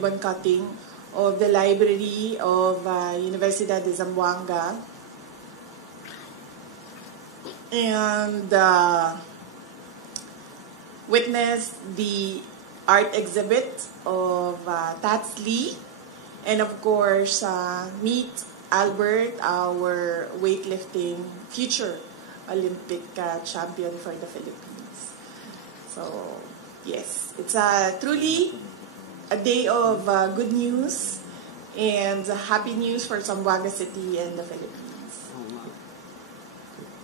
ribbon cutting of the library of Universidad de Zamboanga. And witnessed the art exhibit of Tats Lee. And of course, meet Albert, our weightlifting future Olympic champion for the Philippines. So, yes, it's truly a day of good news and happy news for Zamboanga City and the Philippines.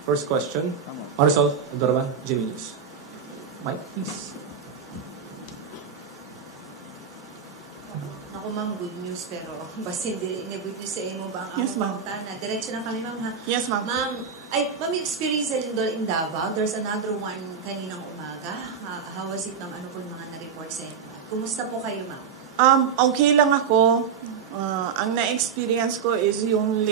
First question, Marisol Adorba, Jimmy News. Mike, please. Ako ma'am, good news pero basta hindi good news sa mo ba ang yes, ma'am. Diretso na kami ma'am ha? Yes, ma'am. Ma'am, yung experience sa Lindol in Davao, there's another one kaninang umaga. How was it ma'am? Ano po yung mga na-report sa inyo? Kumusta po kayo ma'am? Okay lang ako. Ang na-experience ko is yung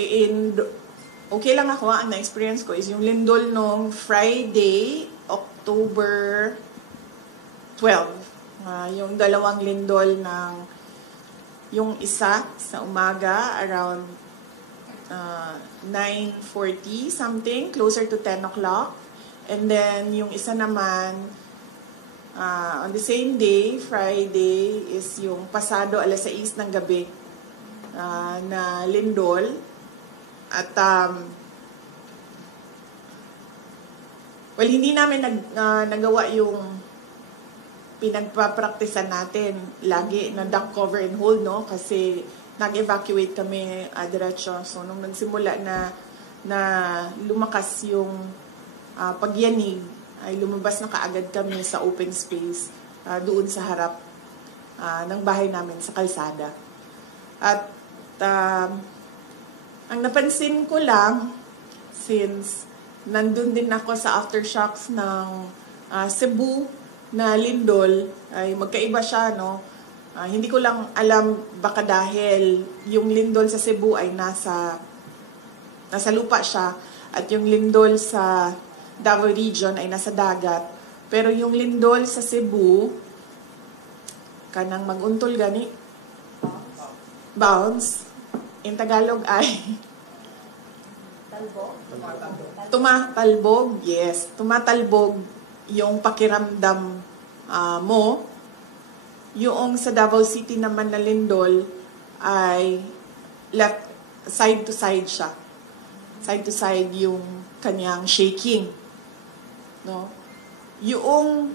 okay lang ako. Ang na-experience ko is yung lindol nung Friday, October 12. Yung dalawang lindol ng yung isa sa umaga around 9:40 something, closer to 10 o'clock. And then yung isa naman on the same day, Friday, is yung pasado alas 6 ng gabi na lindol. At well, hindi namin nagawa yung pinagpapraktisan natin lagi na duck cover and hold, no? Kasi nag-evacuate kami diretso. So, nung nagsimula na lumakas yung pagyanig, ay lumabas na kaagad kami sa open space doon sa harap ng bahay namin sa kalsada. At ang napansin ko lang, since nandun din ako sa aftershocks ng Cebu na lindol, ay magkaiba siya, no? Hindi ko lang alam, baka dahil yung lindol sa Cebu ay nasa lupa siya at yung lindol sa Davao region ay nasa dagat. Pero yung lindol sa Cebu, kanang maguntol gani, bounce, in Tagalog ay tumatalbog. Yes, tumatalbog yung pakiramdam mo. Yung sa Davao City naman na lindol ay left side to side siya. Side to side yung kanyang shaking. No? Yung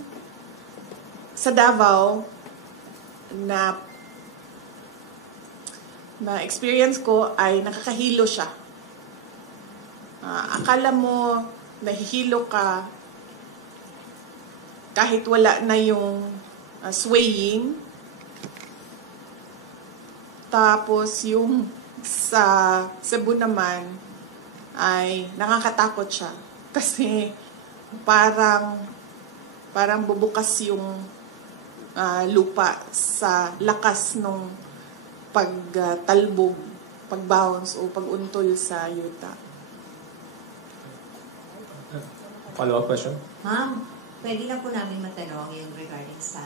sa Davao na experience ko ay nakakahilo siya. Akala mo nahihilo ka kahit wala na yung swaying. Tapos yung sa Cebu naman ay nakakatakot siya kasi parang bubukas yung lupa sa lakas nung pagtalbog, pag-bounce o pag-untol sa yuta. Follow-up question? Ma'am, pwede na po namin matanong yung regarding sa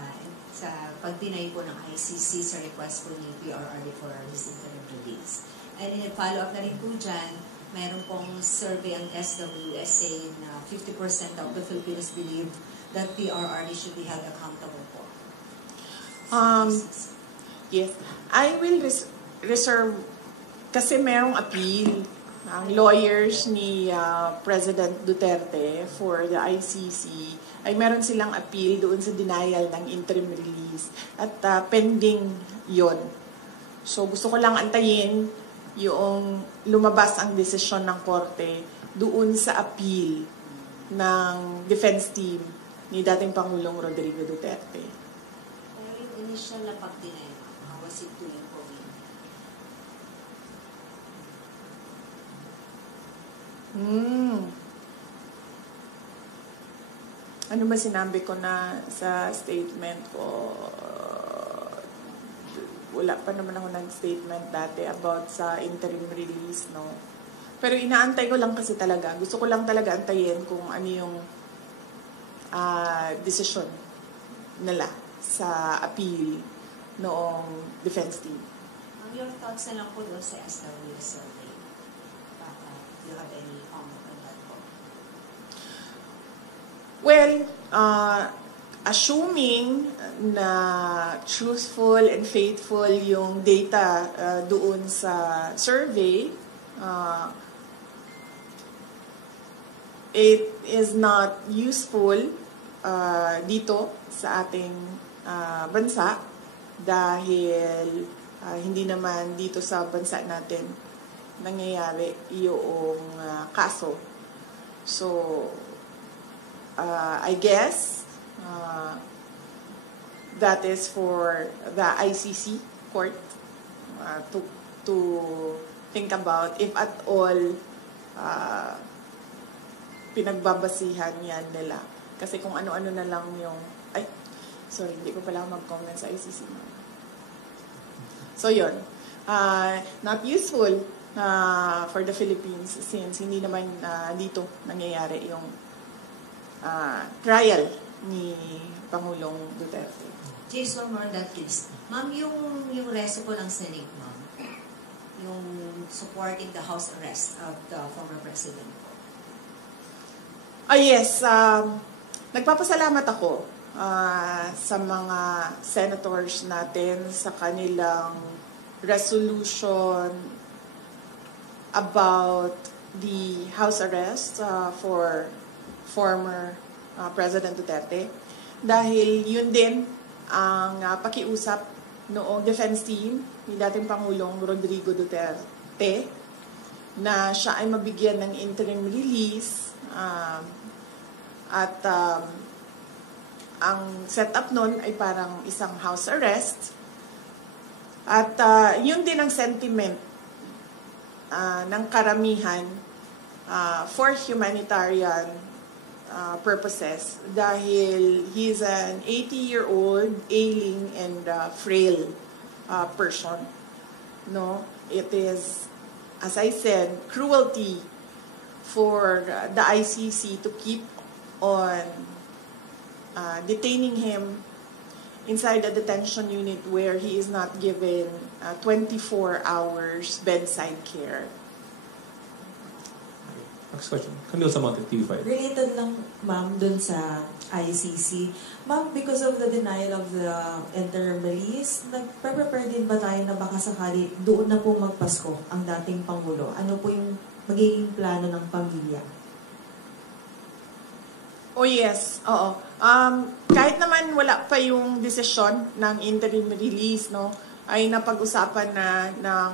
pag-deny po ng ICC sa request po ni PRRD for this interim release. And in follow-up na rin po dyan, mayroon pong survey ang SWS saying na 50% of the Filipinos believe that PRRD should be held accountable po. Yes. I will reserve kasi merong appeal ang lawyers ni President Duterte for the ICC ay meron silang appeal doon sa denial ng interim release at pending yon. So gusto ko lang antayin yung lumabas ang desisyon ng korte doon sa appeal ng defense team ni dating Pangulong Rodrigo Duterte. Pero yung initial na pag-deny, how was it doing po? Ano ba sinabi ko na sa statement ko? Wala pa naman ako nag-statement dati about sa interim release, no? Pero inaantay ko lang kasi talaga. Gusto ko lang talaga antayin kung ano yung desisyon nila sa appeal noong defense team. Your thoughts na lang po doon sa SW survey. Baka do you have any comment on that po? Well, assuming na truthful and faithful yung data doon sa survey, it is not useful dito sa ating bansa dahil hindi naman dito sa bansa natin nangyayari yung kaso. So, I guess that is for the ICC court to think about if at all pinagbabasihan yan nila. Kasi kung ano-ano na lang yung... Ay, sorry, hindi ko pala mag-comment sa ICC. So, yun. Not useful for the Philippines since hindi naman dito nangyayari yung trial ni Pangulong Duterte. Just one more on that, please. Ma'am, yung reso po ng Senate, ma'am, yung supporting the house arrest of the former president po. Yes. Nagpapasalamat ako sa mga senators natin sa kanilang resolution about the house arrest for former President Duterte. Dahil yun din ang pakiusap noong defense team ni dating Pangulong Rodrigo Duterte na siya ay mabigyan ng interim release at ang setup nun ay parang isang house arrest. At yun din ang sentiment ng karamihan for humanitarian purposes dahil he's an 80-year-old ailing and frail person. No, it is, as I said, cruelty for the ICC to keep on detaining him inside a detention unit where he is not given 24 hours bedside care. Next question. Camille Samonte, TV5. Related lang, ma'am, dun sa ICC. Ma'am, because of the denial of the interim release, nagpe-prepare din ba tayo na baka sakali doon na po magpasko ang dating Pangulo? Ano po yung magiging plano ng pamilya? Oh yes, oo. Kahit naman wala pa yung desisyon ng interim release, no, ay napag-usapan na ng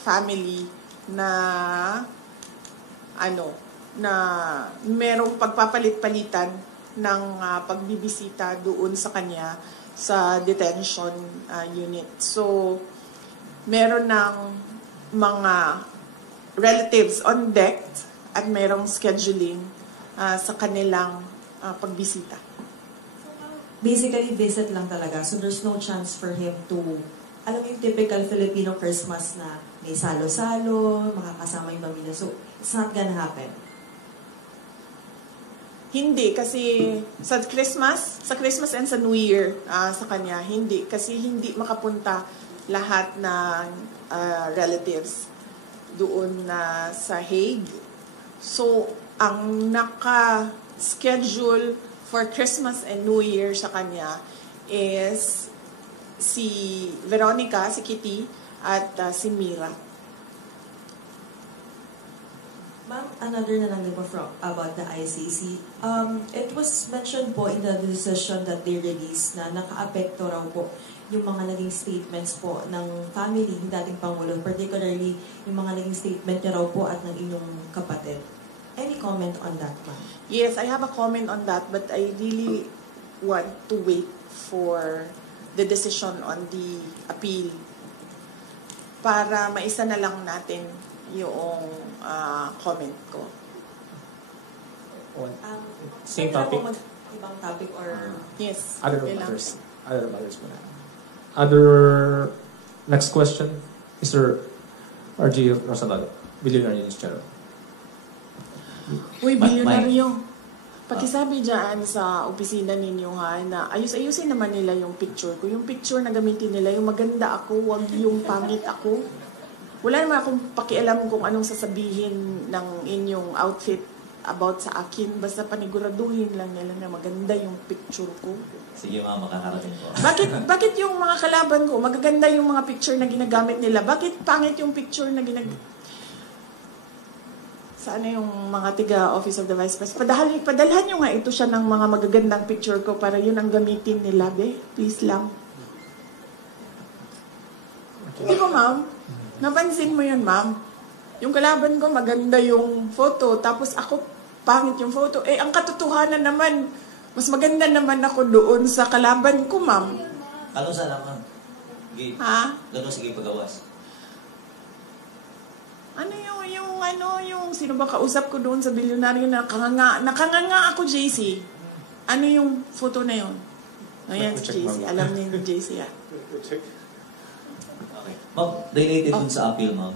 family na na merong pagpapalit-palitan ng pagbibisita doon sa kanya sa detention unit. So, meron ng mga relatives on deck at merong scheduling sa kanilang pagbisita. Basically, visit lang talaga. So there's no chance for him to, alam mo yung typical Filipino Christmas na may salo-salo, makakasama yung pamilya. So it's not gonna happen. Hindi, kasi sa Christmas and sa New Year sa kanya, hindi. Kasi hindi makapunta lahat ng relatives doon sa Hague. So, ang naka-schedule for Christmas and New Year sa kanya is si Veronica, si Kitty, at si Mira. Ma'am, another na lang po about the ICC. It was mentioned po in the decision that they released na naka-apekto raw po yung mga naging statements po ng family ng dating Pangulo, particularly yung mga naging statement niya raw po at ng inyong kapatid. Any comment on that, ma'am? Yes, I have a comment on that, but I really want to wait for the decision on the appeal para maisa na lang natin yung comment ko. Same topic? Ibang topic or... Yes. Other okay matters. Other matters muna. Other... Next question, Mr. RG Rosalado, Billionaire News Channel. Uy, bilyonaryo. Pakisabi dyan sa opisina ninyo ha, na ayusin naman nila yung picture ko. Yung picture na gamitin nila, yung maganda ako, wag yung pangit ako. Wala naman akong pakialam kung anong sasabihin ng inyong outfit about sa akin. Basta paniguraduhin lang nila na maganda yung picture ko. Sige ma'am, makakarating po. Bakit yung mga kalaban ko, magaganda yung mga picture na ginagamit nila? Bakit pangit yung picture na Sana yung mga tiga-Office of the Vice President? Padalhan nyo nga ito siya ng mga magagandang picture ko para yun ang gamitin nila, be. Please lang. Di ba, ma'am? Napansin mo yun, ma'am? Yung kalaban ko, maganda yung photo, tapos ako, pangit yung photo. Eh, ang katotohanan naman, mas maganda naman ako doon sa kalaban ko, ma'am. Ano sana ma'am? Ha? Gano'n sige pagawas? Ano yung sino ba kausap ko doon sa bilyonaryo na nakanganga ako, JC. Ano yung photo na yun? Ayan si JC. Alam niya yung JC, ah. Okay. Ma'am, related dun sa appeal, ma'am.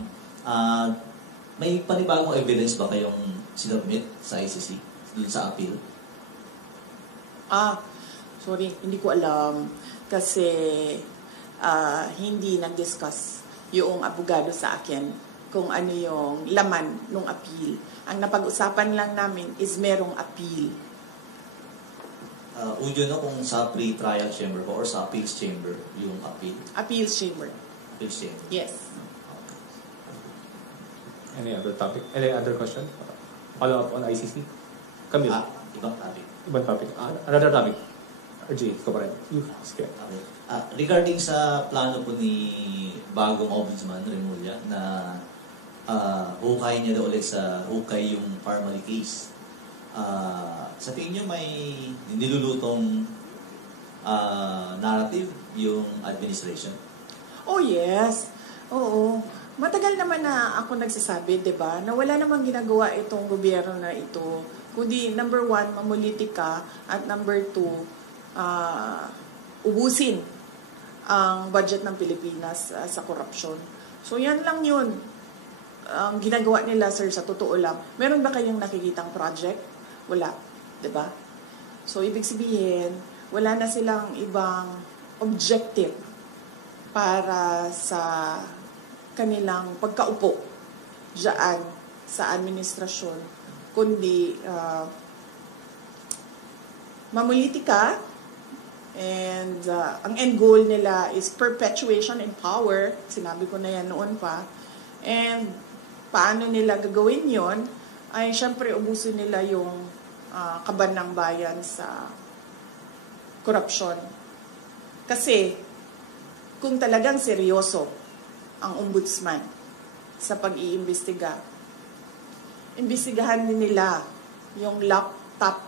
May panibagong evidence ba kayong sinubmit sa ICC dun sa appeal? Sorry, hindi ko alam. Kasi hindi nag-discuss yung abogado sa akin kung ano yung laman ng appeal. Ang napag-usapan lang namin is merong appeal. Udyo na kung sa pre-trial chamber ba or sa appeals chamber yung appeal? Appeals chamber. Appeals chamber. Yes. Any other topic? Any other question? Follow up on ICC? Camille? Ibang topic. Ibang topic. Another topic. RJ, ikaw pa rin. Sige. Okay. Regarding sa plano po ni bagong ombudsman, Remulla, na hukay niya daw ulit sa hukay yung Parmali case. Sa tingin niyo may nilulutong narrative yung administration? Oh, yes. Oo. Matagal naman na ako nagsasabi, di ba, na wala namang ginagawa itong gobyerno na ito. Kundi, number 1, mamulitika, at number 2, ubusin ang budget ng Pilipinas sa korupsyon. So, yan lang yun. Ang ginagawa nila, sir, sa totoo lang. Meron ba kayong nakikitang project? Wala. Diba? So, ibig sabihin, wala na silang ibang objective para sa kanilang pagkaupo diyan sa administrasyon, kundi mamulitika, and ang end goal nila is perpetuation in power. Sinabi ko na yan noon pa. And paano nila gagawin yon ay syempre ubusin nila yung kaban ng bayan sa korupsyon. Kasi kung talagang seryoso ang ombudsman sa pag-iimbestiga, imbestigahan din nila yung laptop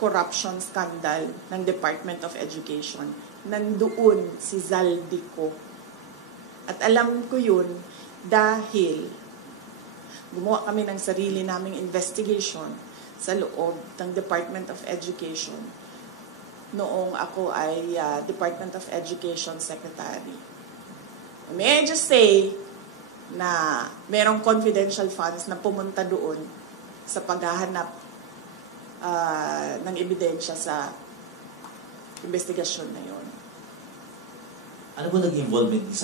corruption scandal ng Department of Education. Nandoon si Zaldico. At alam ko yun dahil gumawa kami ng sarili naming investigation sa loob ng Department of Education noong ako ay Department of Education Secretary. May I just say na merong confidential funds na pumunta doon sa paghahanap ng ebidensya sa investigasyon na yon. Ano po naging involvement ni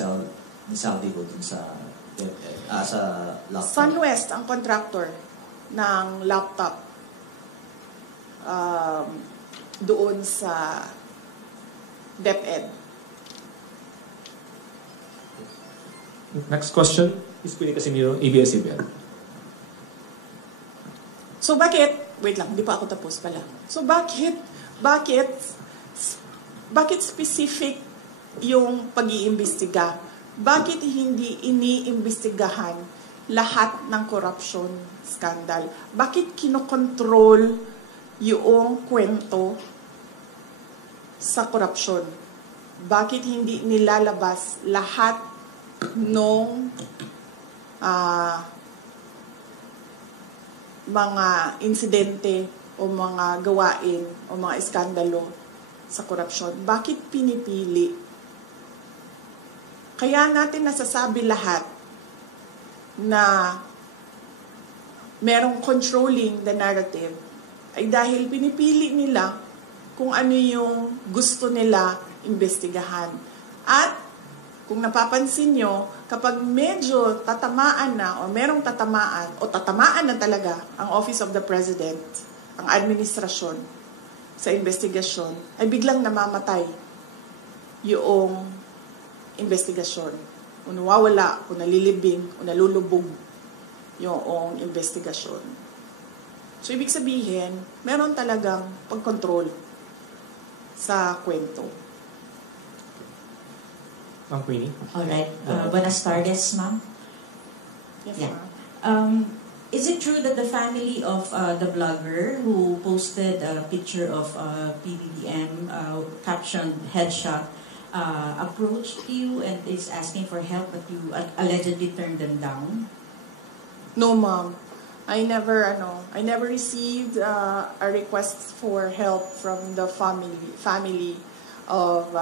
Saudi ko dun sa laptop? SunWest ang contractor ng laptop doon sa DepEd. Next question is Pili Casimiro, ABS-CBN. So wait lang, di pa ako tapos pala. So bakit specific yung pag-iimbestiga? Bakit hindi iniimbestigahan lahat ng corruption scandal? Bakit kinokontrol yung kwento sa corruption? Bakit hindi nilalabas lahat nung mga insidente o mga gawain o mga iskandalo sa korupsyon? Bakit pinipili? Kaya natin nasasabi lahat na merong controlling the narrative ay dahil pinipili nila kung ano yung gusto nila imbestigahan. At kung napapansin nyo, kapag medyo tatamaan na o merong tatamaan o tatamaan na talaga ang Office of the President, ang administrasyon sa investigasyon, ay biglang namamatay yung investigasyon. O nawawala, o nalilibing, o nalulubog yung investigasyon. So, ibig sabihin, meron talagang pagkontrol sa kwento. Ma'am Queenie? Alright. Buenas tardes, ma'am. Yes, Yeah. ma'am. Is it true that the family of the blogger who posted a picture of PBBM captioned headshot approached you and is asking for help, but you allegedly turned them down? No, ma'am. I never received a request for help from the family of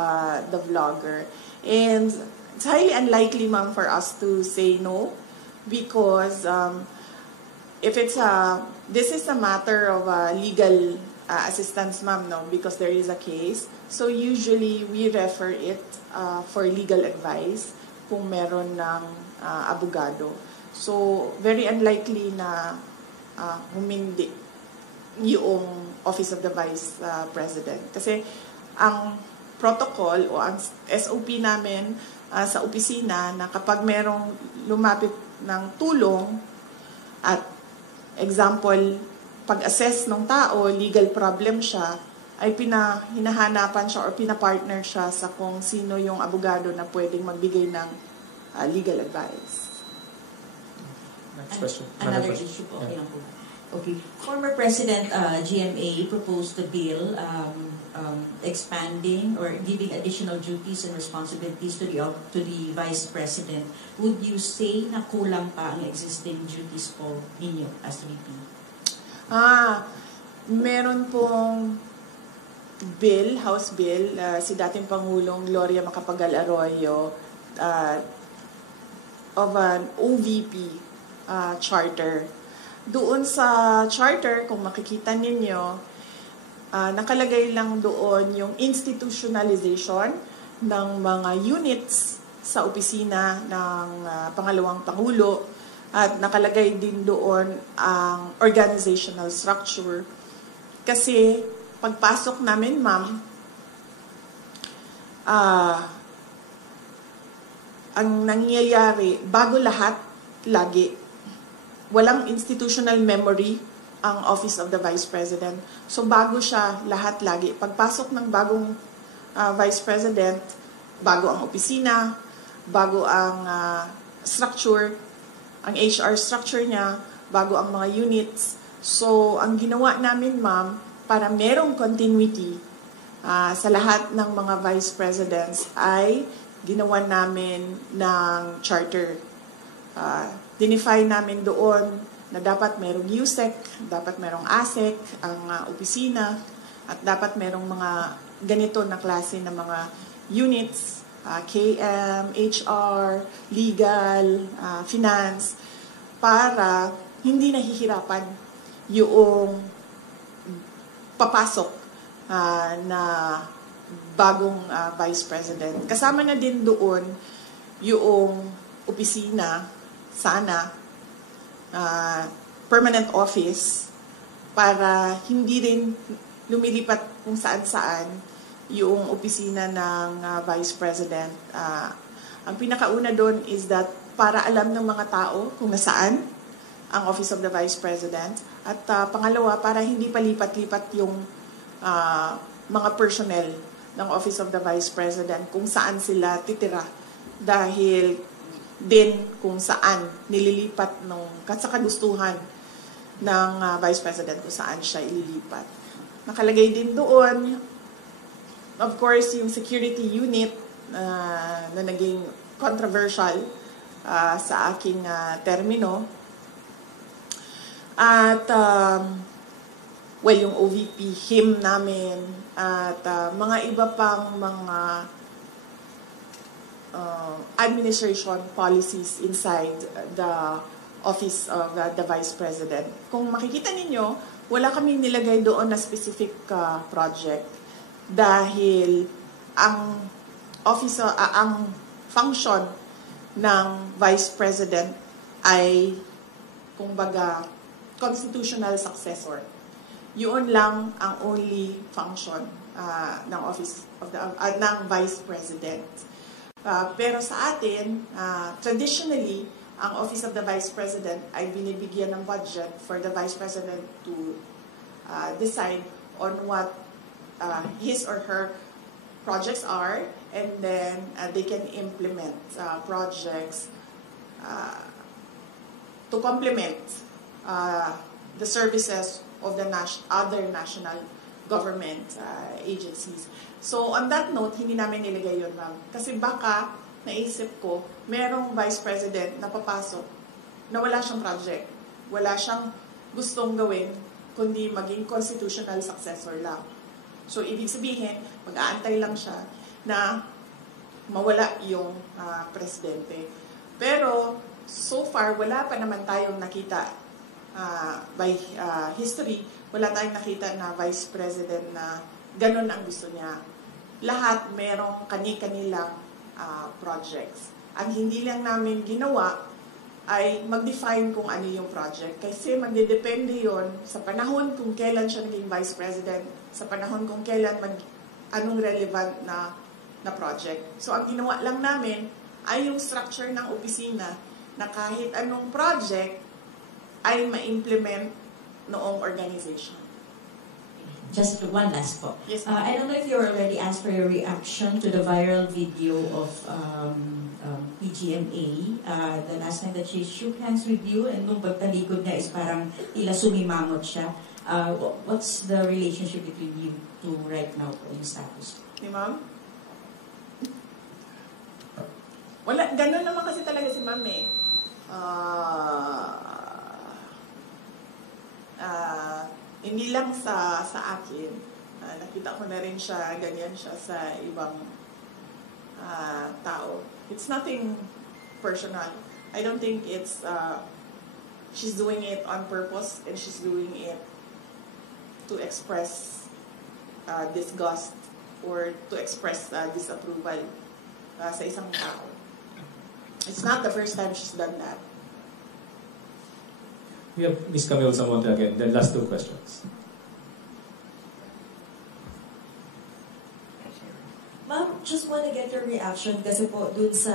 the vlogger. And it's highly unlikely, ma'am, for us to say no, because if this is a matter of legal assistance, ma'am, no, because there is a case. So usually we refer it for legal advice kung meron ng abogado. So very unlikely na humindi yung Office of the Vice President. Kasi ang protocol o ang SOP namin sa opisina na kapag merong lumapit ng tulong at example, pag-assess ng tao, legal problem siya, ay hinahanapan siya or pinapartner siya sa kung sino yung abogado na pwedeng magbigay ng legal advice. Next question. Another question. issue po. Yeah. Yan po. Okay. Former President GMA proposed a bill expanding or giving additional duties and responsibilities to the Vice President. Would you say na kulang pa ang existing duties po ninyo as VP? Meron pong bill, House Bill, si dating Pangulong Gloria Macapagal Arroyo of an OVP charter. Doon sa charter, kung makikita ninyo, nakalagay lang doon yung institutionalization ng mga units sa opisina ng Pangalawang Pangulo at nakalagay din doon ang organizational structure. Kasi pagpasok namin, ma'am, ang nangyayari, bago lahat, lagi, walang institutional memory ang Office of the Vice President. So bago siya lahat lagi. Pagpasok ng bagong Vice President, bago ang opisina, bago ang structure, ang HR structure niya, bago ang mga units. So ang ginawa namin, ma'am, para merong continuity sa lahat ng mga Vice Presidents ay ginawa namin ng charter. Dinify namin doon na dapat merong USEC, dapat merong ASEC, ang opisina, at dapat merong mga ganito na klase ng mga units, KM, HR, legal, finance, para hindi nahihirapan yung papasok na bagong Vice President. Kasama na din doon yung opisina, sana, permanent office, para hindi rin lumilipat kung saan-saan yung opisina ng Vice President. Ang pinakauna doon is that para alam ng mga tao kung nasaan ang Office of the Vice President. At pangalawa, para hindi palipat-lipat yung mga personnel ng Office of the Vice President kung saan sila titira. Dahil din kung saan nililipat sa kagustuhan ng Vice President kung saan siya ililipat. Nakalagay din doon, of course, yung security unit na naging controversial sa aking termino. At, yung OVP, him namin, at mga iba pang mga administration policies inside the Office of the Vice President. Kung makikita ninyo, wala kami nilagay doon na specific project dahil ang ang function ng Vice President ay kumbaga constitutional successor. Yun lang ang only function ng Office of ng Vice President. Pero sa atin, traditionally, ang Office of the Vice President ay binibigyan ng budget for the Vice President to decide on what his or her projects are, and then they can implement projects to complement the services of the other national government agencies. So on that note, hindi namin nilagay yun, ma'am. Kasi baka naisip ko, merong Vice President na papasok na wala siyang project, wala siyang gustong gawin, kundi maging constitutional successor lang. So ibig sabihin, mag-aantay lang siya na mawala yung presidente. Pero so far, wala pa naman tayong nakita by history, wala tayong nakita na Vice President na ganun ang gusto niya. Lahat merong kani-kanilang projects. Ang hindi lang namin ginawa ay mag-define kung ano yung project. Kasi magdedepende yon sa panahon kung kailan siya naging Vice President, sa panahon kung kailan anong relevant na project. So ang ginawa lang namin ay yung structure ng opisina na kahit anong project ay ma-implement noong organization. Just one last po. Yes, I don't know if you already asked for your reaction to the viral video of PGMA. The last time that she shook hands with you, and nung pagtalikod niya is parang tila sumimangot siya. What's the relationship between you two right now po, yung status? Ni ma'am? Wala, ganun naman kasi talaga si ma'am eh. Hindi lang sa akin. Nakita ko na rin siya, ganyan siya sa ibang tao. It's nothing personal. I don't think it's, she's doing it on purpose, and she's doing it to express disgust or to express disapproval sa isang tao. It's not the first time she's done that. We have Ms. Camille Zamonte again. The last two questions. Ma'am, just want to get your reaction kasi po dun sa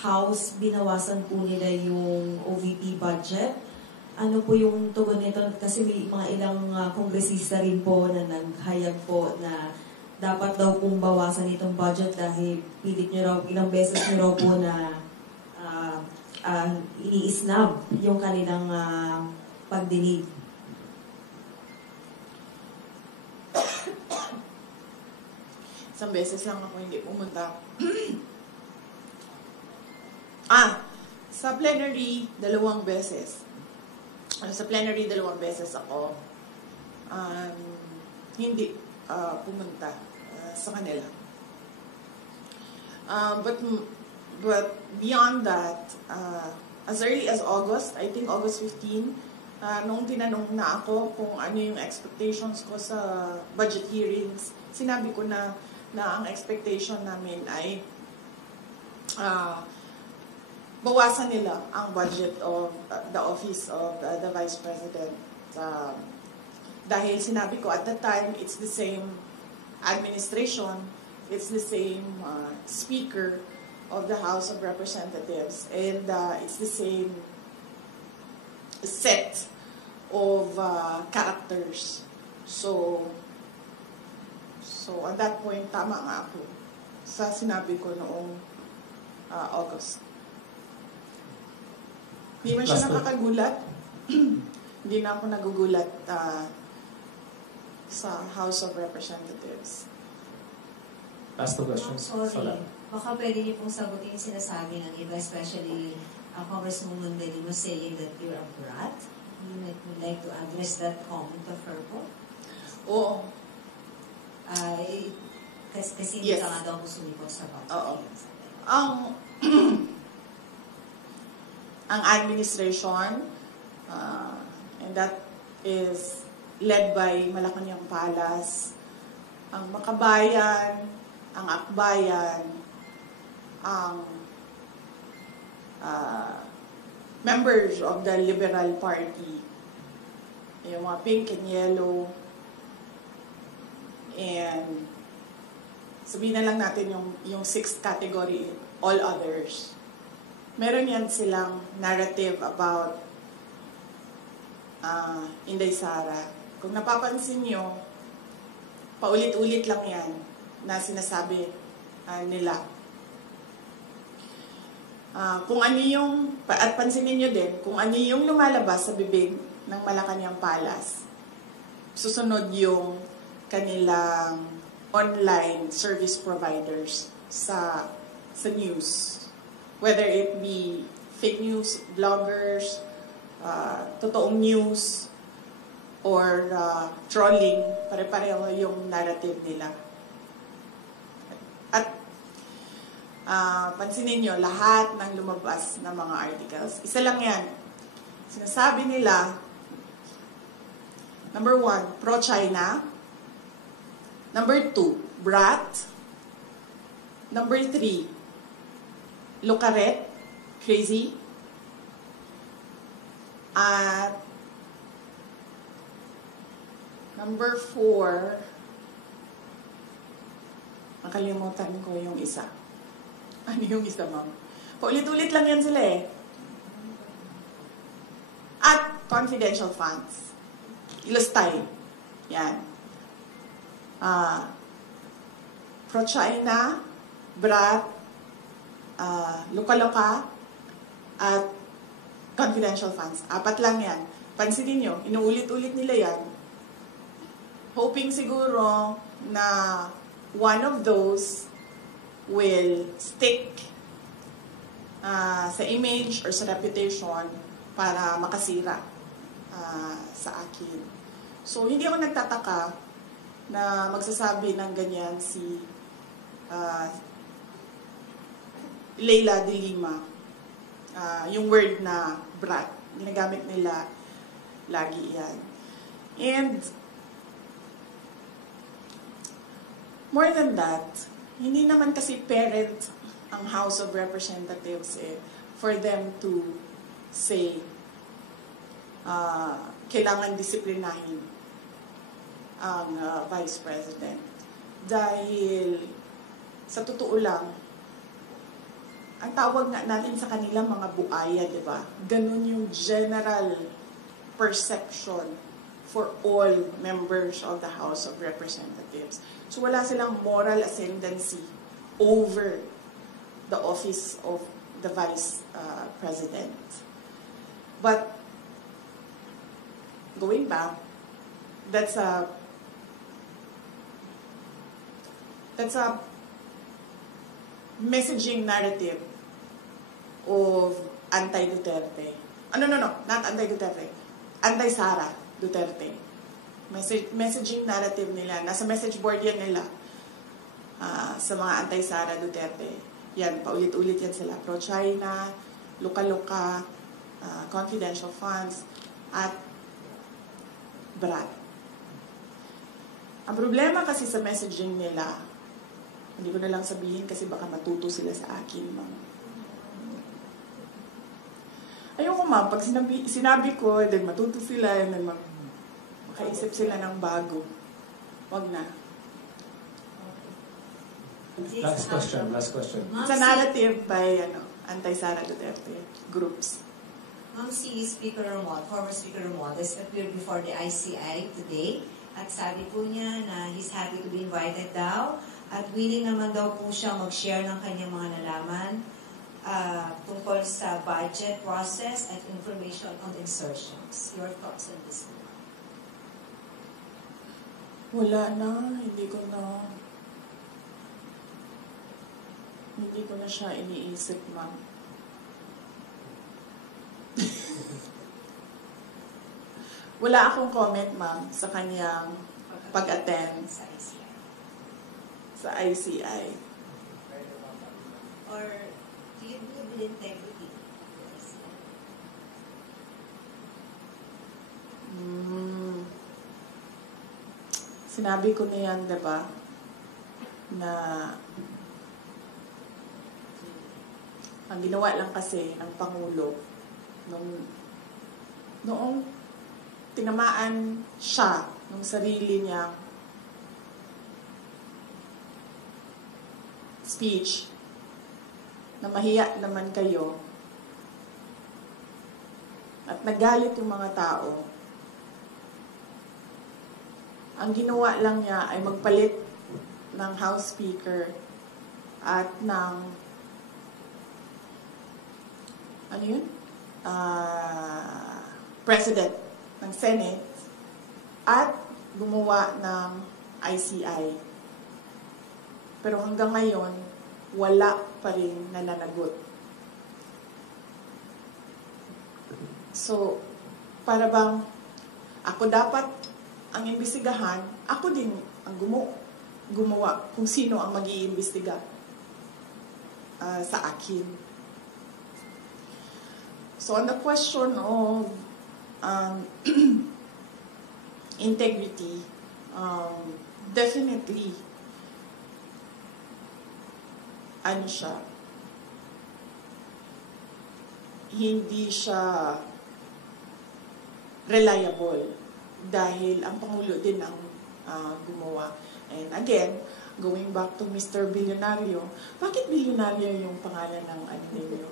House, binawasan po nila yung OVP budget. Ano po yung tugon nito? Kasi may mga ilang kongresista rin po na naghayag po na dapat daw pong bawasan itong budget dahil pilit nyo raw, ilang beses nyo raw po na ini-snub yung kanilang pagdinig. Isang beses lang ako hindi pumunta. Sa plenary, 2 beses. Sa plenary, 2 beses ako hindi pumunta sa kanila. But beyond that, as early as August, I think August 15, nung tinanong na ako kung ano yung expectations ko sa budget hearings, sinabi ko na ang expectation namin ay bawasan nila ang budget of the office of the Vice President. Dahil sinabi ko at that time, it's the same administration, it's the same speaker of the House of Representatives, and it's the same set of characters. So at that point, tama nga ako sa sinabi ko noong August. Hindi man siya nakakagulat. Hindi na ako nagugulat sa House of Representatives. Last two questions. Sorry. Baka pwede niyo pong sagutin yung sinasabi ng iba, especially Congresswoman Lily was saying that you're a brat. You would like to address that comment of her po? Oo. Kasi hindi Yes. ka nga daw sumipot sa budget. Oo. Ang administration, and that is led by Malacanang Palace, ang Makabayan, ang Akbayan, ang members of the Liberal Party, yung mga pink and yellow, and sabihin na lang natin yung sixth category, all others. Meron yan silang narrative about Inday Sara. Kung napapansin nyo, paulit-ulit lang yan na sinasabi nila. Kung ano yung, at pansinin nyo din, kung ano yung lumalabas sa bibig ng Malacanang Palace, susunod yung kanilang online service providers sa news. Whether it be fake news, bloggers, totoong news, or trolling, pare-pareho yung narrative nila. At pansinin nyo, lahat ng lumabas na mga articles, isa lang yan. Sinasabi nila, number 1, pro-China. Number 2, brat. Number 3, Lucaret, crazy. At number 4, nakalimutan ko yung isa. Ano yung isa, ma'am? Paulit-ulit lang yan sila eh. At confidential funds. Ilustay. Yan. Pro-China, brat, Luka-Luka, at confidential funds. 4 lang yan. Pansinin nyo, inuulit-ulit nila yan. Hoping siguro na one of those will stick sa image or sa reputation para makasira sa akin. So, hindi ako nagtataka na magsasabi ng ganyan si Leila de Lima. Yung word na brat, ginagamit nila lagi yan. And more than that, hindi naman kasi parent ang House of Representatives for them to say kailangan disiplinahin ang Vice President. Dahil sa totoo lang, ang tawag nga natin sa kanila mga buaya, di ba? Ganun yung general perception for all members of the House of Representatives. So wala silang moral ascendancy over the office of the Vice President. But going back, that's a messaging narrative of anti-Duterte. No, not anti-Duterte. Anti-Sara Duterte. Messaging narrative nila. Nasa message board yan nila. Sa mga anti-Sara Duterte. Yan, paulit-ulit yan sila. Pro-China, Luka-Luka, confidential funds, at brat. Ang problema kasi sa messaging nila, hindi ko na lang sabihin kasi baka matuto sila sa akin, ma'am. Ayoko, ma'am, pag sinabi ko, then matuto sila, and then makaisip sila ng bago. Wag na. Last question. It's a narrative by anti-Sara Duterte groups. Ma'am, si Speaker Romuald, former Speaker Romuald, has appeared before the ICI today at sabi po niya na he's happy to be invited daw at willing naman daw po siya mag-share ng kanyang mga nalaman tungkol sa budget process at information on insertions. Your thoughts on this? Wala na, hindi ko na siya iniisip, ma'am. Wala akong comment, ma'am, sa kanyang pag-attend sa ICI. Or do you believe in integrity? Sinabi ko na yan, diba, na ang ginawa lang kasi ng Pangulo noong tinamaan siya ng sarili niyang speech na mahiya naman kayo at nagalit yung mga tao, ang ginawa lang niya ay magpalit ng House Speaker at ng President ng Senate at gumawa ng ICI. Pero hanggang ngayon, wala pa rin nananagot. So, para bang ako dapat ang imbestigahan, ako din ang gumawa kung sino ang mag-iimbestiga sa akin. So, on the question of integrity, definitely, hindi siya reliable dahil ang Pangulo din ang gumawa. And again, going back to Mr. Billionario, bakit Billionario yung pangalan ng ninyo?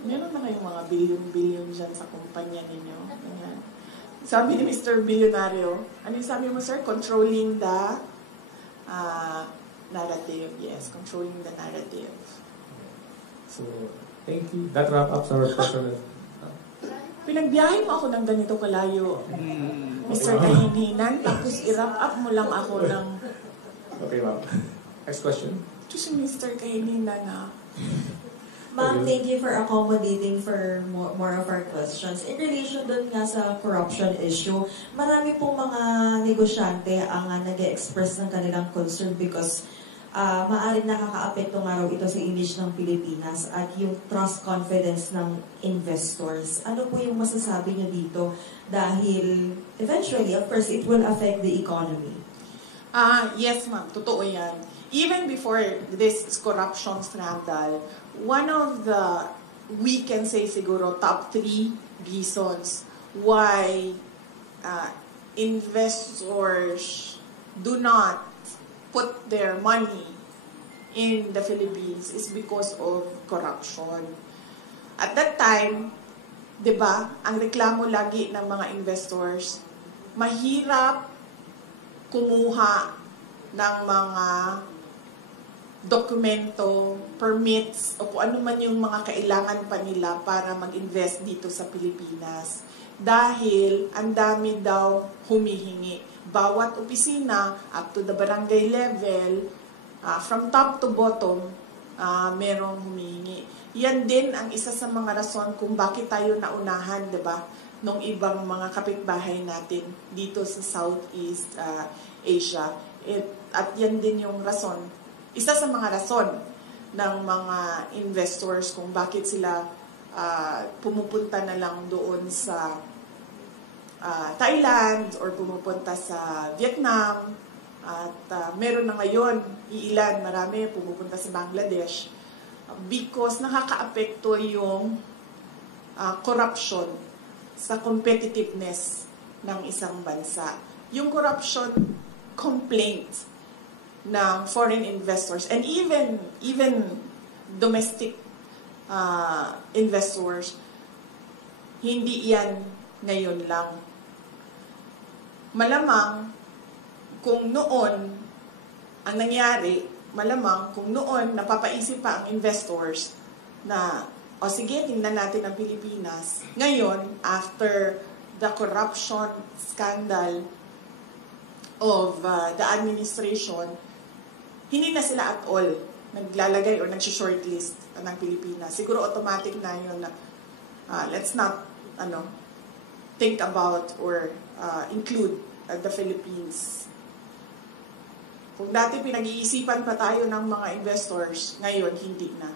Meron na kayong mga billion dyan sa kumpanya ninyo. Ayan. Sabi ni Mr. Billionario, ano yung sabi mo, sir? Controlling the narrative. Yes, controlling the narrative. So, thank you. That wrap up our personal. Pinagbiyahe mo ako ng ganito kalayo, Mr. Kahinhinan, tapos i-wrap up mo lang ako ng... Okay, ma'am. Next question. Ito si Mr. Kahinhinan na... Ma'am, thank you for accommodating for more of our questions. In relation dun nga sa corruption issue, marami pong mga negosyante ang nag-express ng kanilang concern because maaaring nakakaapekto nga raw ito sa image ng Pilipinas at yung trust confidence ng investors. Ano po yung masasabi niyo dito? Dahil eventually, of course, it will affect the economy. Yes, ma'am. Totoo yan. Even before this corruption scandal, one of the, we can say siguro, top 3 reasons why investors do not put their money in the Philippines is because of corruption. At that time, di ba, ang reklamo lagi ng mga investors, mahirap kumuha ng mga dokumento, permits, o kung ano man yung mga kailangan pa nila para mag-invest dito sa Pilipinas. Dahil ang dami daw humihingi. Bawat opisina, up to the barangay level, from top to bottom, merong humihingi. Yan din ang isa sa mga rason kung bakit tayo naunahan, diba, nung ibang mga kapitbahay natin dito sa Southeast Asia. At yan din yung rason, isa sa mga rason ng mga investors kung bakit sila pumupunta na lang doon sa Thailand or pumupunta sa Vietnam. At meron na ngayon, marami pumupunta sa Bangladesh because nakakaapekto yung corruption sa competitiveness ng isang bansa. Yung corruption complaint ng foreign investors and even domestic investors, hindi yan ngayon lang. Malamang kung noon ang nangyari, malamang kung noon napapaisip pa ang investors na o sige, tingnan natin ang Pilipinas. Ngayon, after the corruption scandal of the administration, hindi na sila at all naglalagay or nag-shortlist ng Pilipinas. Siguro automatic na yun na let's not think about or include the Philippines. Kung dati pinag-iisipan pa tayo ng mga investors, ngayon hindi na.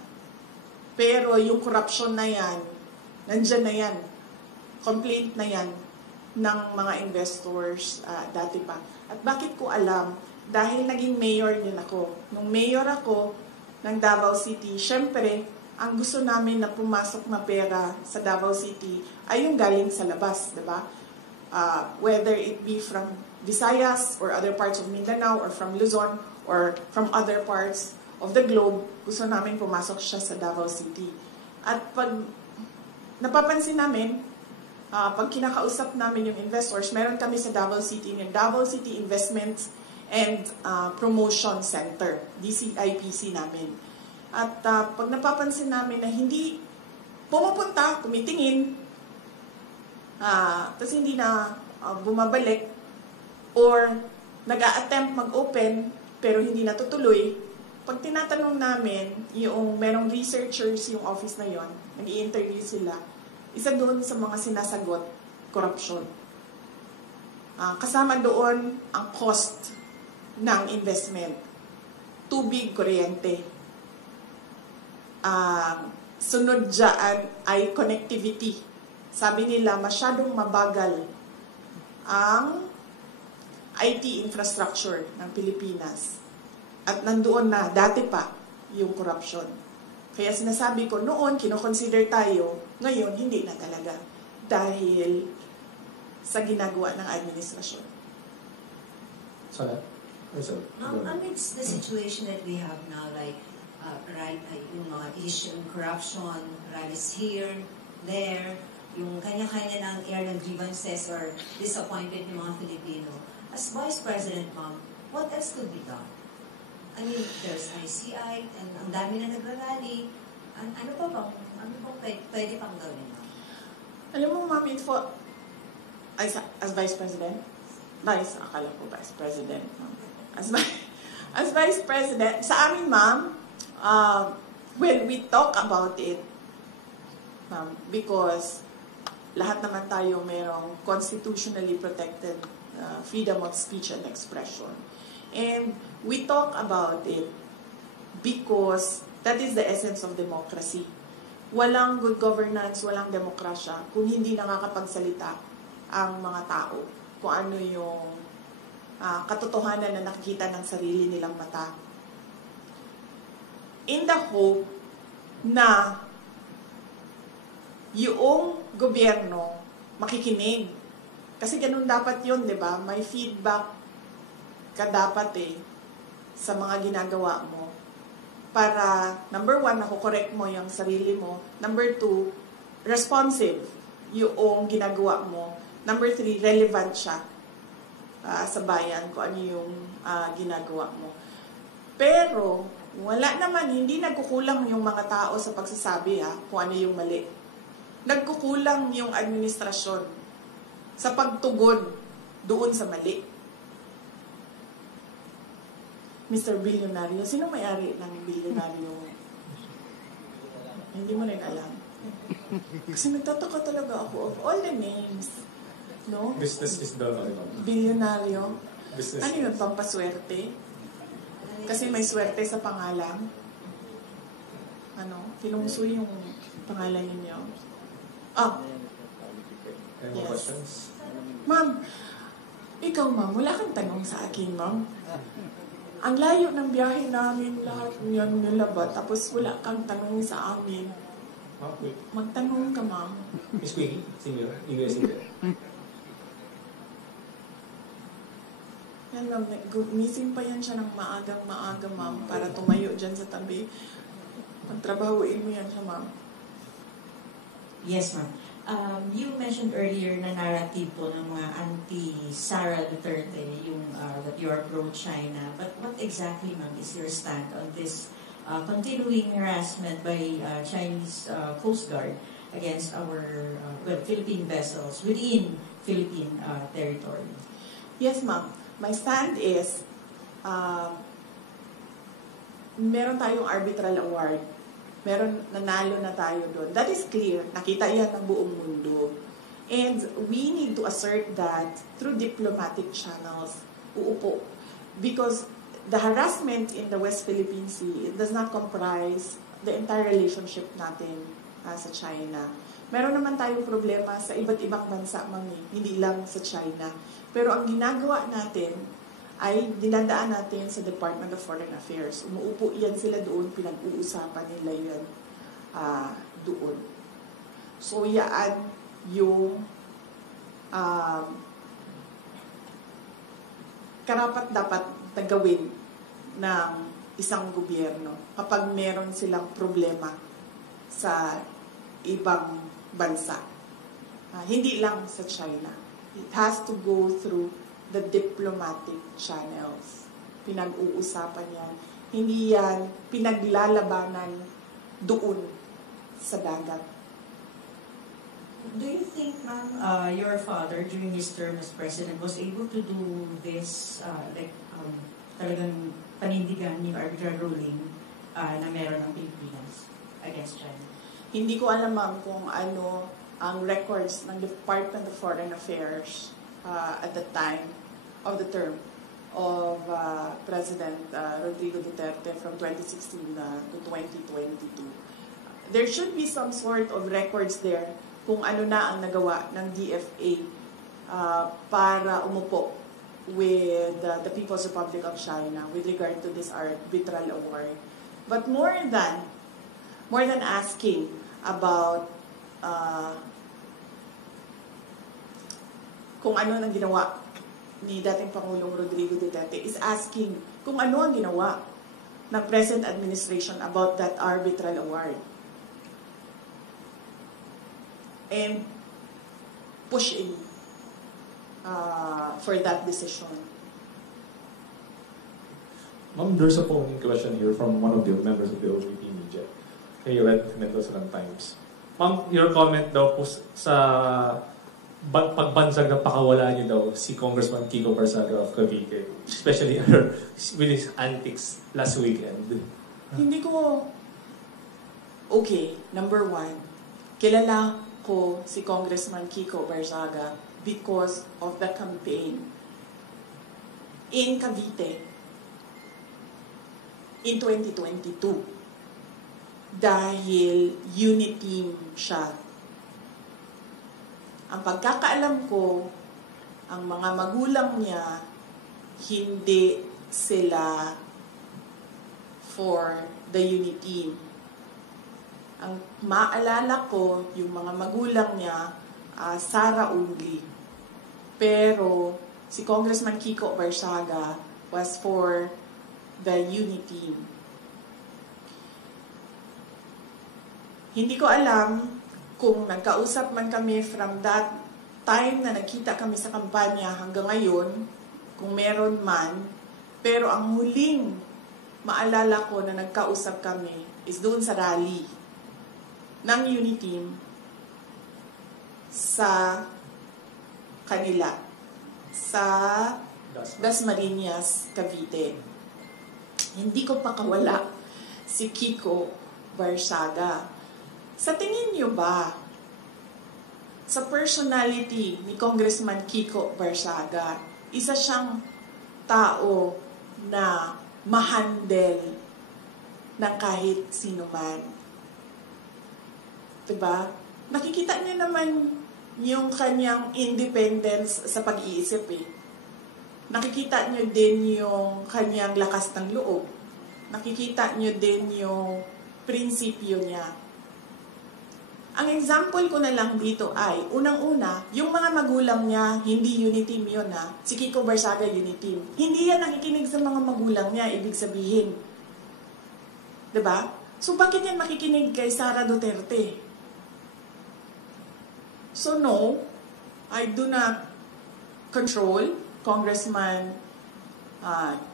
Pero yung corruption na yan, nandyan na yan. Complaint na yan. ng mga investors dati pa. At bakit ko alam? Dahil naging mayor din ako. Nung mayor ako ng Davao City, syempre, ang gusto namin na pumasok na pera sa Davao City ay yung galing sa labas, diba? Whether it be from Visayas or other parts of Mindanao or from Luzon or from other parts of the globe, gusto namin pumasok siya sa Davao City. At pag napapansin namin, pag kinakausap namin yung investors, meron kami sa Davao City, yung Davao City Investments and Promotion Center, DCIPC namin. At pag napapansin namin na hindi pumupunta, tumitingin, tapos hindi na bumabalik, or nag-a-attempt mag-open, pero hindi natutuloy, pag tinatanong namin, yung merong researchers yung office na yon, nag-i-interview sila, isa doon sa mga sinasagot, corruption. Kasama doon ang cost ng investment. Tubig, kuryente. Sunod dyan ay connectivity. Sabi nila, masyadong mabagal ang IT infrastructure ng Pilipinas. At nandoon na, dati pa, yung corruption. Kaya sinasabi ko, noon, kinoconsider tayo, ngayon, hindi na talaga. Dahil sa ginagawa ng administrasyon. Sorry. Amidst the situation that we have now, like, yung mga issue, corruption, rallies here, there, yung kanya-kanya ng air ng grievances or disappointed ng mga Filipino. As Vice President, ma'am, what else could be done? I mean, there's ICI, and ang dami na nagrarally. Ano pang pwede pang gawin? Alam mo, ma'am, as Vice President, akala ko Vice President. As Vice President, sa amin, ma'am, when we talk about it, ma'am, because lahat naman tayo mayroong constitutionally protected freedom of speech and expression. And we talk about it because that is the essence of democracy. Walang good governance, walang demokrasya kung hindi nakakapagsalita ang mga tao kung ano yung katotohanan na nakikita ng sarili nilang mata. In the hope na yung gobyerno makikinig. Kasi ganun dapat yun, di ba? May feedback ka dapat sa mga ginagawa mo. Para, number 1, nakukorek mo yung sarili mo. Number 2, responsive yung ginagawa mo. Number 3, relevant siya sa bayan kung ano yung ginagawa mo. Pero, wala naman, hindi nagkukulang yung mga tao sa pagsasabi kung ano yung mali. Nagkukulang yung administrasyon sa pagtugon doon sa mali. Mr. Billionario, sino may-ari ng Billionario? Hindi mo rin alam. Kasi nagtataka talaga ako of all the names. No? Business is the Billionario. business. Ano yun, pampaswerte? Kasi may swerte sa pangalan. Kinumuso yung pangalan ninyo. Any more questions? Ma'am, ikaw ma'am, wala kang tanong sa akin ma'am. Ang layo ng biyahe namin, lahat yan nila ba? Tapos wala kang tanong sa amin. Wait. Magtanong ka ma'am. Miss Quiggy, senior, English senior. Yan ma'am, missing pa yan siya ng maaga ma'am para tumayo dyan sa tabi. Pagtrabahuin mo yan siya ma'am. Yes, ma'am. You mentioned earlier na narrative po ng mga anti-Sara Duterte, yung that you are pro-China. But what exactly, ma'am, is your stand on this continuing harassment by Chinese Coast Guard against our Philippine vessels within Philippine territory? Yes ma'am. My stand is, meron tayong arbitral award. Nanalo na tayo doon. That is clear. Nakita yan ng buong mundo. And we need to assert that through diplomatic channels. Uupo. Because the harassment in the West Philippine Sea, it does not comprise the entire relationship natin sa China. Meron naman tayong problema sa iba't ibang bansa, mami, hindi lang sa China. Pero ang ginagawa natin ay dinadaan natin sa Department of Foreign Affairs. Umuupo yan sila doon, pinag-uusapan nila yan doon. So, yan yung karapat-dapat na gawin ng isang gobyerno kapag meron silang problema sa ibang bansa. Hindi lang sa China. It has to go through the diplomatic channels. Pinag-uusapan yan. Hindi yan pinaglalabanan doon sa dagat. Do you think, ma'am, your father during his term as president was able to do this, talagang panindigan yung arbitral ruling na meron ng Pilipinas against China? Hindi ko alam, ma'am, kung ano ang records ng Department of Foreign Affairs at the time of the term of President Rodrigo Duterte from 2016 to 2022. There should be some sort of records there kung ano na ang nagawa ng DFA para umupo with the People's Republic of China with regard to this arbitral award. But more than asking about kung ano nang ginawa ni dating Pangulong Rodrigo Duterte is asking kung ano ang ginawa ng present administration about that arbitral award. And pushing for that decision. Ma'am, there's a phone question here from one of the members of the OVP Media. Kay Red Mendoza ng Times. Ma'am, your comment daw po sa pagbansag ng pakawala niyo daw si Congressman Kiko Barsaga of Cavite, especially with his antics last weekend. Hindi ko... Okay, number one, kilala ko si Congressman Kiko Barsaga because of the campaign in Cavite in 2022 dahil unity siya. Ang pagkakaalam ko, ang mga magulang niya, hindi sila for the unity. Ang maalala ko, yung mga magulang niya, Sara Ugli. Pero si Congressman Kiko Barsaga was for the unity. Hindi ko alam kung nagkausap man kami from that time na nagkita kami sa kampanya hanggang ngayon, kung meron man, pero ang huling maalala ko na nagkausap kami is doon sa rally ng Unity sa kanila, sa Dasmariñas, Cavite. Hindi ko pakawala si Kiko Barsaga. Sa tingin niyo ba, sa personality ni Congressman Kiko Barsaga, isa siyang tao na mahandle ng kahit sino man? Diba? Nakikita niyo naman yung kanyang independence sa pag-iisip eh. Nakikita niyo din yung kanyang lakas ng loob. Nakikita niyo din yung prinsipyo niya. Ang example ko na lang dito ay, unang-una, yung mga magulang niya, hindi unity yun ha. Si Kiko Barsaga unity. Hindi yan nakikinig sa mga magulang niya, ibig sabihin. Diba? So bakit yan makikinig kay Sara Duterte? So no, I do not control Congressman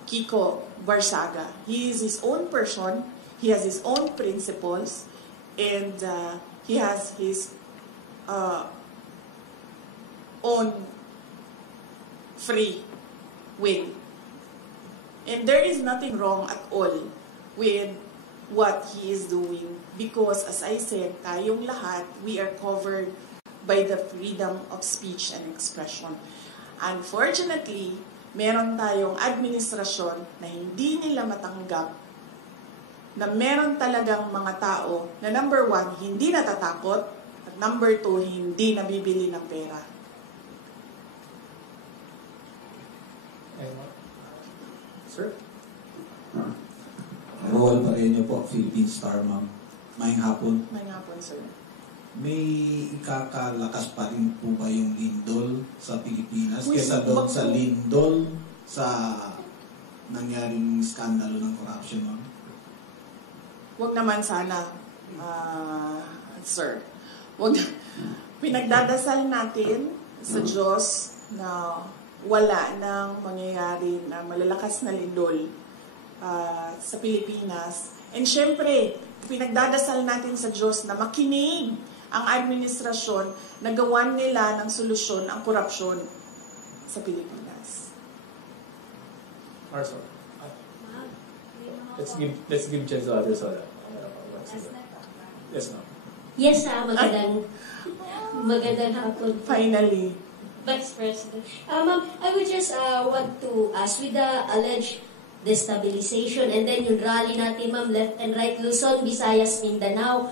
Kiko Barsaga. He is his own person, he has his own principles, and he has his own free will. And there is nothing wrong at all with what he is doing because, as I said, tayong lahat, we are covered by the freedom of speech and expression. Unfortunately, meron tayong administrasyon na hindi nila matanggap na meron talagang mga tao na number 1, hindi natatakot, at number 2, hindi nabibili ng pera. Sir? Roel Pareño po, Philippine Star, ma'am. Maayong hapon. May nga po, sir. May ikakalakas pa rin po ba yung lindol sa Pilipinas Uy, kesa doon bak- sa lindol sa nangyaring skandalo ng corruption, ma'am? Huwag naman sana, sir. Huwag, pinagdadasal natin sa Diyos na wala nang mangyayari na malalakas na lindol sa Pilipinas. And syempre, pinagdadasal natin sa Diyos na makinig ang administrasyon na gawan nila ng solusyon ang korupsyon sa Pilipinas. Arson? Let's give chance to others. Yes, ma'am. Yes, magandang hapon. Finally. Vice President. Ma'am, I would just want to ask, with the alleged destabilization and then yung rally natin, ma'am, left and right, Luzon, Visayas, Mindanao,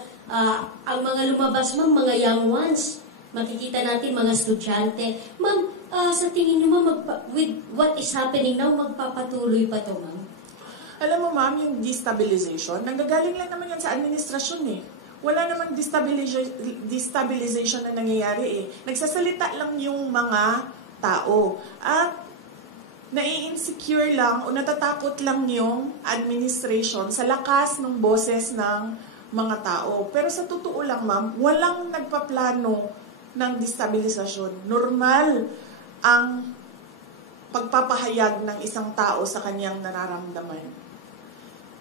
ang mga lumabas, ma'am, mga young ones, makikita natin mga estudyante. Ma'am, sa tingin niyo, ma'am, with what is happening now, magpapatuloy pa to, ma'am? Alam mo, ma'am, yung destabilization, nanggagaling lang naman yan sa administrasyon eh. Wala namang destabilization na nangyayari eh. Nagsasalita lang yung mga tao. At nai-insecure lang o natatakot lang yung administration sa lakas ng boses ng mga tao. Pero sa totoo lang, ma'am, walang nagpaplano ng destabilisasyon. Normal ang pagpapahayag ng isang tao sa kanyang nararamdaman.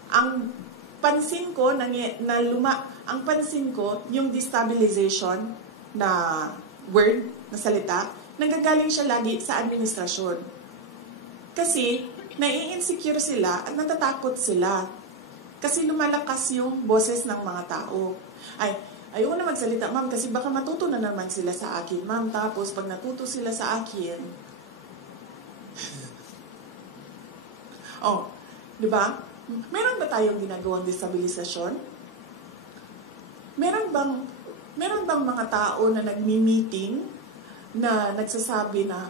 Ang pansin ko ang pansin ko yung destabilization na word, na salita, nanggagaling siya lagi sa administrasyon. Kasi nai-insecure sila at natatakot sila. Kasi lumalakas yung boses ng mga tao. Ayoko na magsalita, ma'am, kasi baka matuto na naman sila sa akin, ma'am. Tapos pag natuto sila sa akin, di ba? Meron ba tayong ginagawang destabilisasyon? Meron bang mga tao na nagmi-meeting na nagsasabi na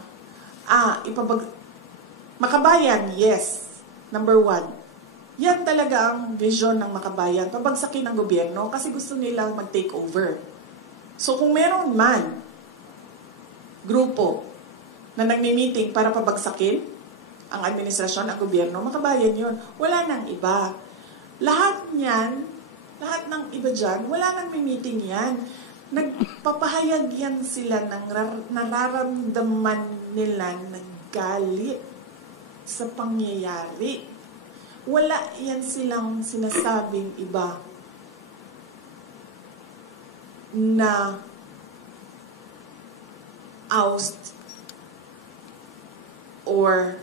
Makabayan, yes. Number 1. Yan talaga ang vision ng Makabayan. Pabagsakin ng gobyerno kasi gusto nilang mag-take over. So kung meron man grupo na nagmi-meeting para pabagsakin ang administrasyon, ang gobyerno, Makabayan yun. Wala nang iba. Lahat ng iba dyan, wala nang meeting yan. Nagpapahayag yan sila ng nararamdaman nila ng galit sa pangyayari. Wala yan silang sinasabing iba na oust or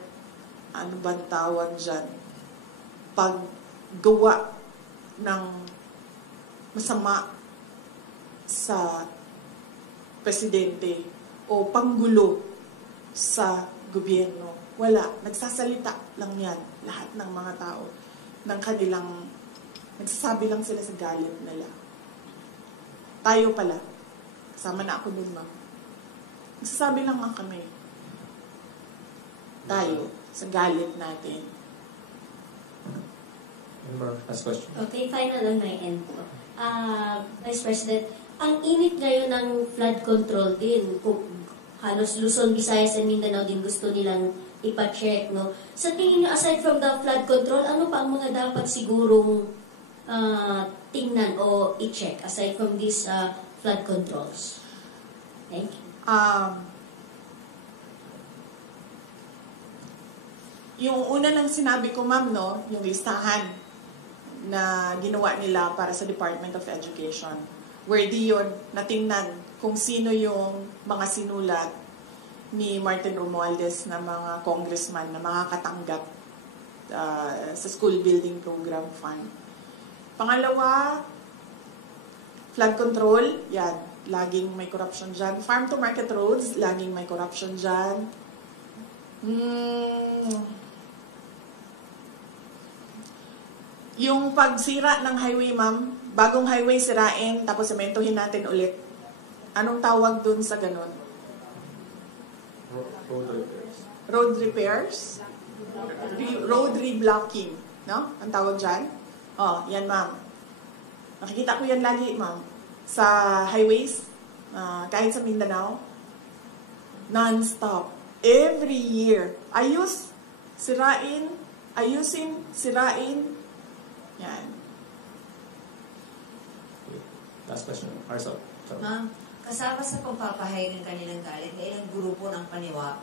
ano ba tawag dyan? Paggawa ng masama sa presidente o panggulo sa gobyerno. Wala. Nagsasalita lang yan. Lahat ng mga tao ng kanilang nagsasabi lang sila sa galit nila. Tayo pala. Kasama na ako nun, ma'am. Nagsasabi lang kami. Tayo sa galit natin. Last question. Okay, final on my end po. Vice President, ang init ngayon ng flood control din. Kung halos Luzon, Visayas, and Mindanao din gusto nilang ipa-check, no? Sa tingin niyo, aside from the flood control, ano pa ang mga dapat sigurong tingnan o i-check aside from these flood controls? Thank you. Yung una lang sinabi ko, ma'am, no, yung listahan na ginawa nila para sa Department of Education. Worthy yun, natingnan kung sino yung mga sinulat ni Martin Romualdez na mga congressman na makakatanggap sa School Building Program Fund. Pangalawa, flood control, yan, laging may corruption dyan. Farm to market roads, laging may corruption dyan. Yung pagsira ng highway, ma'am, bagong highway sirain, tapos sementohin natin ulit. Anong tawag dun sa ganun? Road repairs. Road repairs? Road reblocking. No? Ang tawag dyan? Oh, yan, ma'am. Nakikita ko yan lagi, ma'am. Sa highways, kahit sa Mindanao, non-stop. Every year. Ayusin, sirain. Yan. Last question. Arso. Ma'am, kasama sa pagpapahayag ng kanilang galit na ilang grupo ng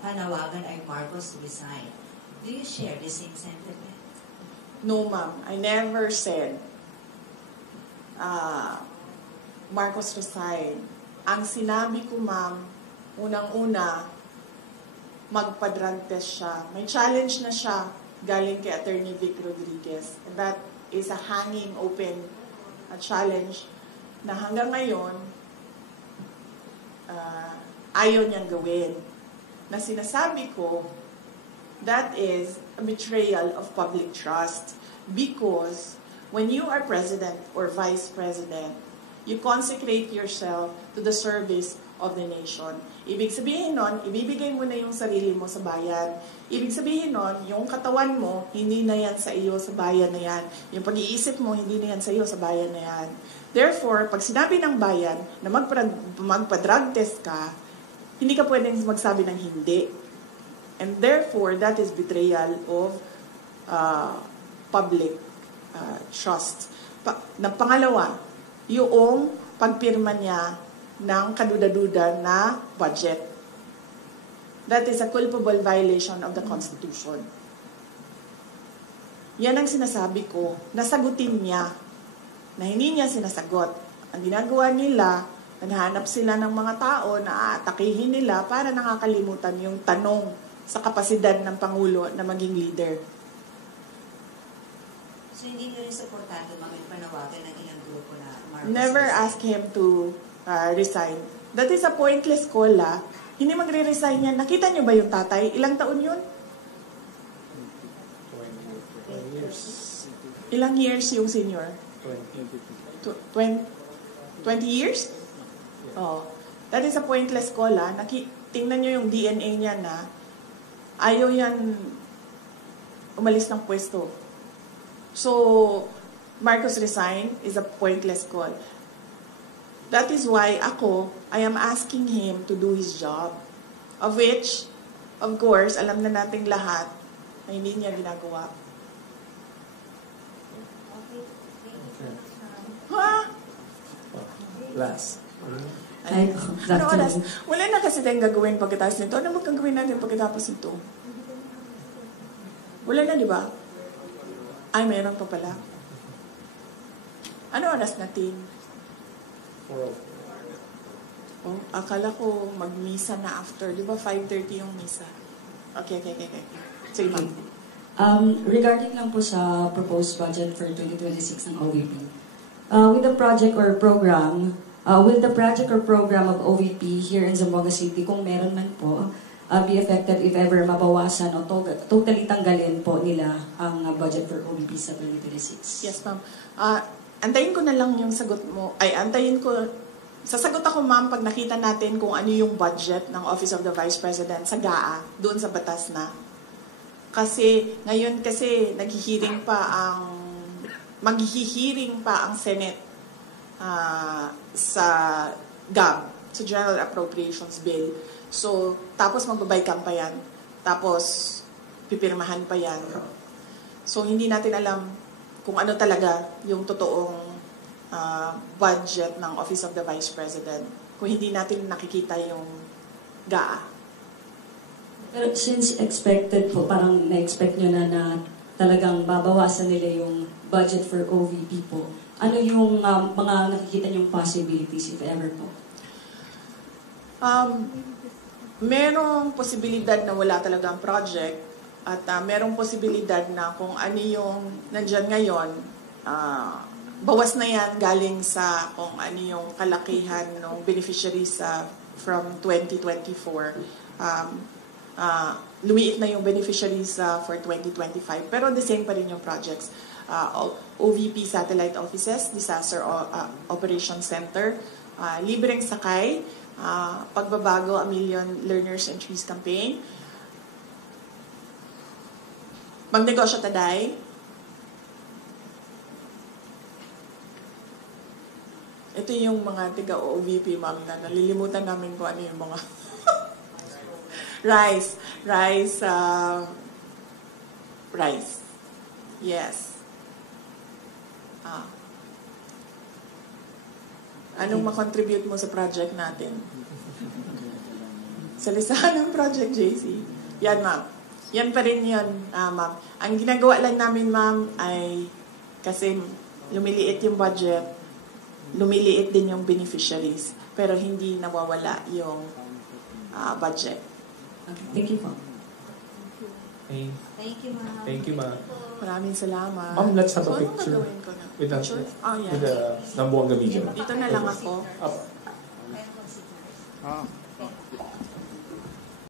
panawagan ay Marcos resign. Do you share the same sentiment? No, ma'am. I never said Marcos resign. Ang sinabi ko, ma'am, unang-una, magpa-drug test siya. May challenge na siya galing kay Attorney Vic Rodriguez. And that is a hanging open challenge na hanggang ngayon, ayaw niyang gawin. Na sinasabi ko, that is a betrayal of public trust. Because when you are president or vice president, you consecrate yourself to the service of the nation. Ibig sabihin nun, ibibigay mo na yung sarili mo sa bayan. Ibig sabihin nun, yung katawan mo, hindi na yan sa iyo sa bayan na yan. Yung pag-iisip mo, hindi na yan sa iyo sa bayan na yan. Therefore, pag sinabi ng bayan na magpa-drug test ka, hindi ka pwedeng magsabi ng hindi. And therefore, that is betrayal of public trust. Pangalawa, yung pagpirma niya ng kaduda-duda na budget. That is a culpable violation of the Constitution. Yan ang sinasabi ko, nasagutin niya, na hindi niya sinasagot. Ang ginagawa nila, naghahanap sila ng mga tao na aatakihin nila para nakakalimutan yung tanong sa kapasidad ng Pangulo na maging leader. So hindi nyo rin supportado mga panawagan ng ilang grupo na Marcos Never resign? ask him to resign. That is a pointless call, Hindi magre-resign yan. Nakita niyo ba yung tatay? Ilang taon yun? 20 years. Ilang years yung senior? 20 years? Oh. That is a pointless call, Tingnan niyo yung DNA niya na ayaw yan umalis ng pwesto. So, Marcos resign is a pointless call. That is why I am asking him to do his job. Of which, of course, alam na nating lahat na hindi niya ginagawa. Ha? Last. Ay, Ano oras? Wala na kasi tayong gagawin pagkatapos nito. Ano magagawin natin pagkatapos nito? Wala na, di ba? Ay, mayroon pa pala. Ano oras natin? 4. Oh, akala ko mag-misa na after. Di ba 5:30 yung misa? Okay. Sige, ma'am. Regarding lang po sa proposed budget for 2026 ng OVP, with the project or program of OVP here in Zamboanga City, kung meron man po, be effective if ever mabawasan o totally tanggalin po nila ang budget for OVP sa 2026. Yes, ma'am. Antayin ko na lang yung sagot mo. Sasagot ako, ma'am, pag nakita natin kung ano yung budget ng Office of the Vice President sa GAA, doon sa batas na. Kasi, ngayon maghihiring pa ang Senate sa GAB, sa General Appropriations Bill. So, tapos magbabaykan pa yan. Tapos, pipirmahan pa yan. So, hindi natin alam kung ano talaga yung totoong budget ng Office of the Vice President kung hindi natin nakikita yung GAA. Pero since expected po, parang na-expect nyo na talagang babawasan nila yung budget for OVP po, ano yung mga nakikita nyong possibilities if ever po? Merong posibilidad na wala talagang project at merong posibilidad na kung ano yung nandyan ngayon, bawas na yan galing sa kung ano yung kalakihan ng beneficiaries from 2024. Lumiit na yung beneficiaries for 2025, pero the same pa rin yung projects. OVP Satellite Offices, Disaster Operations Center, libreng sakay, pagbabago a Million Learners and Trees Campaign, magnegosyo taday, ito yung mga tiga-OVP, ma'am, na nalilimutan namin kung ano yung mga rice. Yes. Anong makontribute mo sa project natin? Sa listahan ng project, JC. Yan, ma'am. Yan pa rin yun, ma'am. Ang ginagawa lang namin, ma'am, ay kasi lumiliit yung budget, lumiliit din yung beneficiaries, pero hindi nawawala yung budget. Okay, thank you po. Thank you, ma'am. Thank you, ma'am. Maraming salamat. Ma'am, let's have a So, anong picture gagawin ko na? with the Picture? Oh, yeah. with the Nambuanga Media. Dito na lang ako. Up. Kaya po si Clark. Ah.